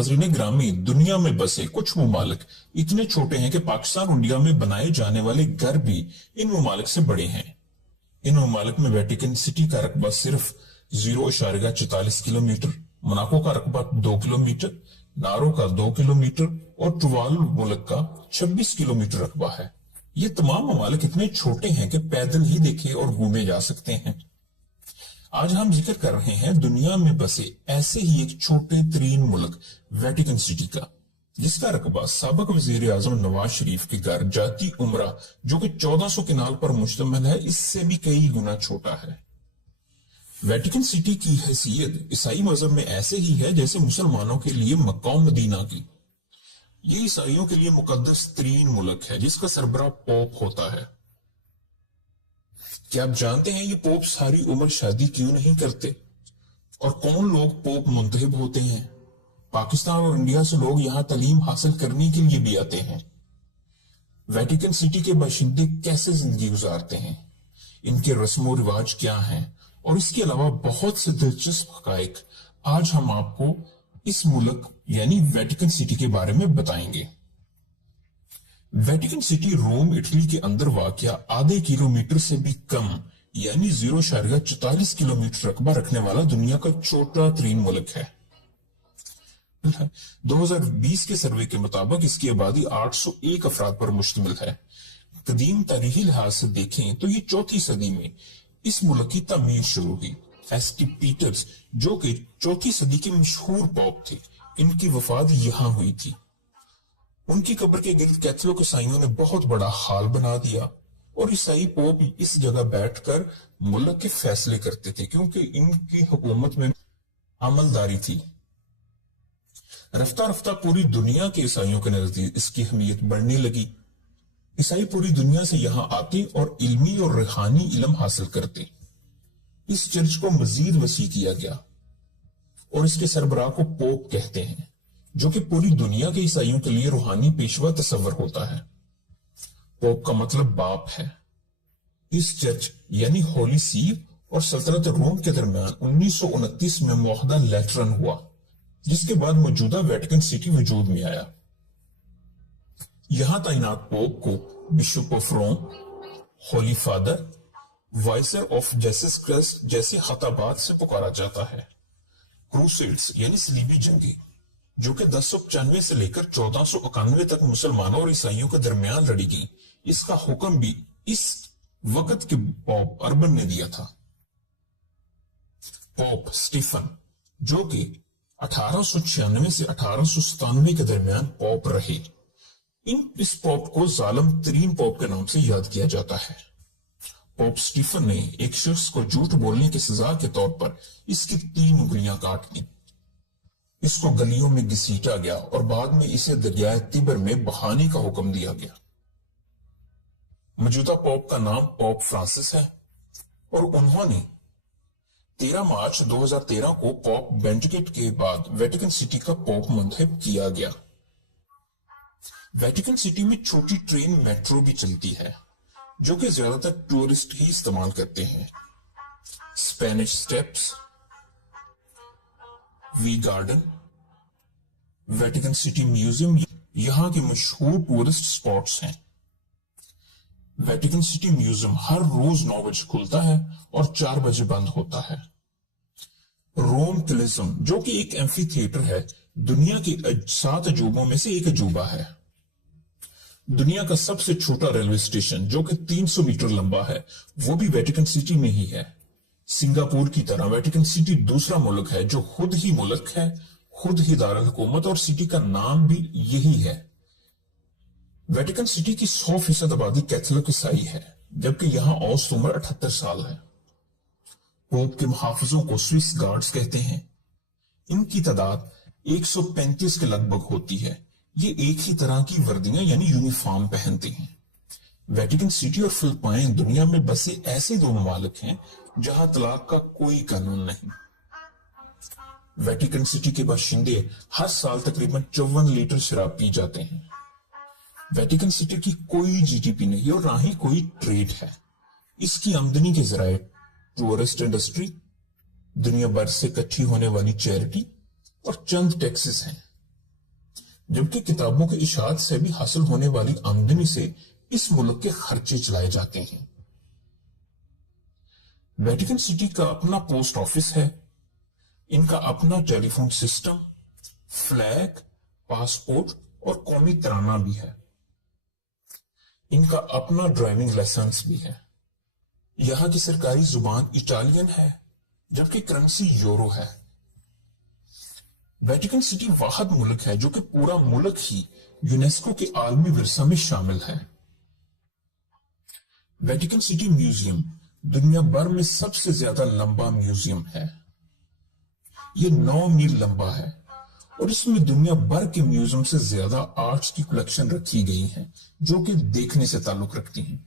नाज़रीन ग्रामी, दुनिया में बसे कुछ ममालिक इतने छोटे हैं कि पाकिस्तान और इंडिया में बनाए जाने वाले घर भी इन ममालिक से बड़े हैं। इन ममालिक में वेटिकन सिटी का रकबा सिर्फ 0.44 किलोमीटर, मोनाको का रकबा 2 किलोमीटर, नारो का 2 किलोमीटर और टुवालू मुल्क का 26 किलोमीटर रकबा है। ये तमाम ममालिक इतने छोटे हैं कि पैदल ही देखे और घूमे जा सकते हैं। आज हम जिक्र कर रहे हैं दुनिया में बसे ऐसे ही एक छोटे तरीन मुल्क वेटिकन सिटी का, जिसका रकबा साबिक वजीर आजम नवाज शरीफ के घर जाती उमरा जो कि 1400 किनाल पर मुश्तमिल है, इससे भी कई गुना छोटा है। वेटिकन सिटी की हैसियत ईसाई मजहब में ऐसे ही है जैसे मुसलमानों के लिए मक्का और मदीना की। ये ईसाइयों के लिए मुकद्दस तरीन मुल्क है जिसका सरबराह पोप होता है। क्या आप जानते हैं ये पोप सारी उम्र शादी क्यों नहीं करते और कौन लोग पोप मुंतखब होते हैं? पाकिस्तान और इंडिया से लोग यहां तालीम हासिल करने के लिए भी आते हैं। वेटिकन सिटी के बाशिंदे कैसे जिंदगी गुजारते हैं, इनके रस्मों रिवाज क्या हैं और इसके अलावा बहुत से दिलचस्प हकाइक आज हम आपको इस मुल्क यानी वेटिकन सिटी के बारे में बताएंगे। वेटिकन सिटी रोम इटली के अंदर वाक़या आधे किलोमीटर से भी कम यानी 0.44 किलोमीटर रकबा रखने वाला दुनिया का छोटा तरीन मुल्क है। 2020 के सर्वे के मुताबिक इसकी आबादी 801 अफराद पर मुश्तमिल है। कदीम तारीखी लिहाज से देखें तो ये 4वीं सदी में इस मुल्क की तमीर शुरू हुई। एस.टी. पीटर्स जो कि 4वीं सदी के मशहूर पोप थे, इनकी वफात यहां हुई थी। उनकी कब्र के गिर्द कैथोलिक ईसाइयों ने बहुत बड़ा हाल बना दिया और ईसाई पोप इस जगह बैठकर मुल्क के फैसले करते थे क्योंकि इनकी हुकूमत में अमलदारी थी। रफ्ता रफ्ता पूरी दुनिया के ईसाइयों के नजदीक इसकी अहमियत बढ़ने लगी। ईसाई पूरी दुनिया से यहां आते और इल्मी और रूहानी इल्म हासिल करते। इस चर्च को मजीद वसी किया गया और इसके सरबराह को पोप कहते हैं, जो कि पूरी दुनिया के ईसाइयों के लिए रूहानी पेशवा तस्वर होता है। पोप का मतलब बाप है। इस चर्च यानी होली सी और सल्तनत रोम के दरमियान 1929 में मुआहदा लैटरन हुआ, जिसके बाद मौजूदा वेटिकन सिटी वजूद में आया। यहां तैनात पोप को bishop of Rome, holy father, vicar of Jesus Christ जैसे खताबात से पुकारा जाता है। क्रूसेड्स यानी सलीबी जंगी जो कि 1095 से लेकर 1491 तक मुसलमानों और ईसाइयों के दरमियान लड़ी गई, इसका हुक्म भी इस वक्त के पोप अर्बन ने दिया था। पोप स्टीफन जो कि 1896 से 1897 के दरमियान पोप रहे, इस पोप को जालिम तरीन पोप के नाम से याद किया जाता है। पोप स्टीफन ने एक शख्स को झूठ बोलने की सजा के तौर पर इसकी 3 उंगलियां काट दी। इसको गलियों में घसीटा गया और बाद में इसे दरियाए तिबर में बहाने का हुक्म दिया गया। मौजूदा पोप का नाम पोप फ्रांसिस है और उन्होंने 13 मार्च 2013 को पोप बेनेडिक्ट के बाद वेटिकन सिटी का पोप मुंतखब किया गया। वेटिकन सिटी में छोटी ट्रेन मेट्रो भी चलती है जो कि ज्यादातर टूरिस्ट ही इस्तेमाल करते हैं। Spanish steps, we garden, Vatican city museum यहां के मशहूर टूरिस्ट स्पॉट्स हैं। वेटिकन सिटी म्यूजियम हर रोज 9 बजे खुलता है और 4 बजे बंद होता है। रोम क्लिज्म जो कि एक एम्फी थिएटर है, दुनिया के 7 अजूबों में से एक अजूबा है। दुनिया का सबसे छोटा रेलवे स्टेशन जो कि 300 मीटर लंबा है, वो भी वेटिकन सिटी में ही है। सिंगापुर की तरह वेटिकन सिटी दूसरा मुल्क है जो खुद ही मुल्क है, खुद ही दारुल हुकूमत और सिटी का नाम भी यही है। वेटिकन सिटी की 100% आबादी कैथोलिक ईसाई है, जबकि यहां औसत उम्र 78 साल है। पोप के मुहाफिजों को स्विस गार्ड्स कहते हैं। इनकी तादाद 135 के लगभग होती है। ये एक ही तरह की वर्दियां यानी यूनिफॉर्म पहनते हैं। वेटिकन सिटी और फिलिपाइन दुनिया में बसे ऐसे 2 ममालिक हैं जहां तलाक का कोई कानून नहीं। वेटिकन सिटी के बाशिंदे हर साल तकरीबन 54 लीटर शराब पी जाते हैं। वेटिकन सिटी की कोई जीडीपी नहीं और ना ही कोई ट्रेड है। इसकी आमदनी के जराए टूरिस्ट इंडस्ट्री, दुनिया भर से इकट्ठी होने वाली चैरिटी और चंद टैक्सेस हैं। جبکہ کتابوں کے اشاعت سے بھی حاصل ہونے والی آمدنی سے اس ملک کے خرچے چلائے جاتے ہیں۔ ویٹیکن سٹی کا اپنا پوسٹ آفس ہے، ان کا اپنا ٹیلی فون سسٹم، فلیگ، پاسپورٹ اور قومی ترانہ بھی ہے۔ ان کا اپنا ڈرائیونگ لائسنس بھی ہے۔ یہاں کی سرکاری زبان اٹالین ہے، جبکہ کرنسی یورو ہے۔ ویٹیکن سٹی واحد ملک ہے جو کہ پورا ملک ہی یونیسکو کے عالمی ورثہ میں شامل ہے۔ ویٹیکن سٹی میوزیم دنیا بھر میں سب سے زیادہ لمبا میوزیم ہے۔ یہ 9 میل لمبا ہے اور اس میں دنیا بھر کے میوزیم سے زیادہ آرٹس کی کلیکشن رکھی گئی ہیں جو کہ دیکھنے سے تعلق رکھتی ہیں۔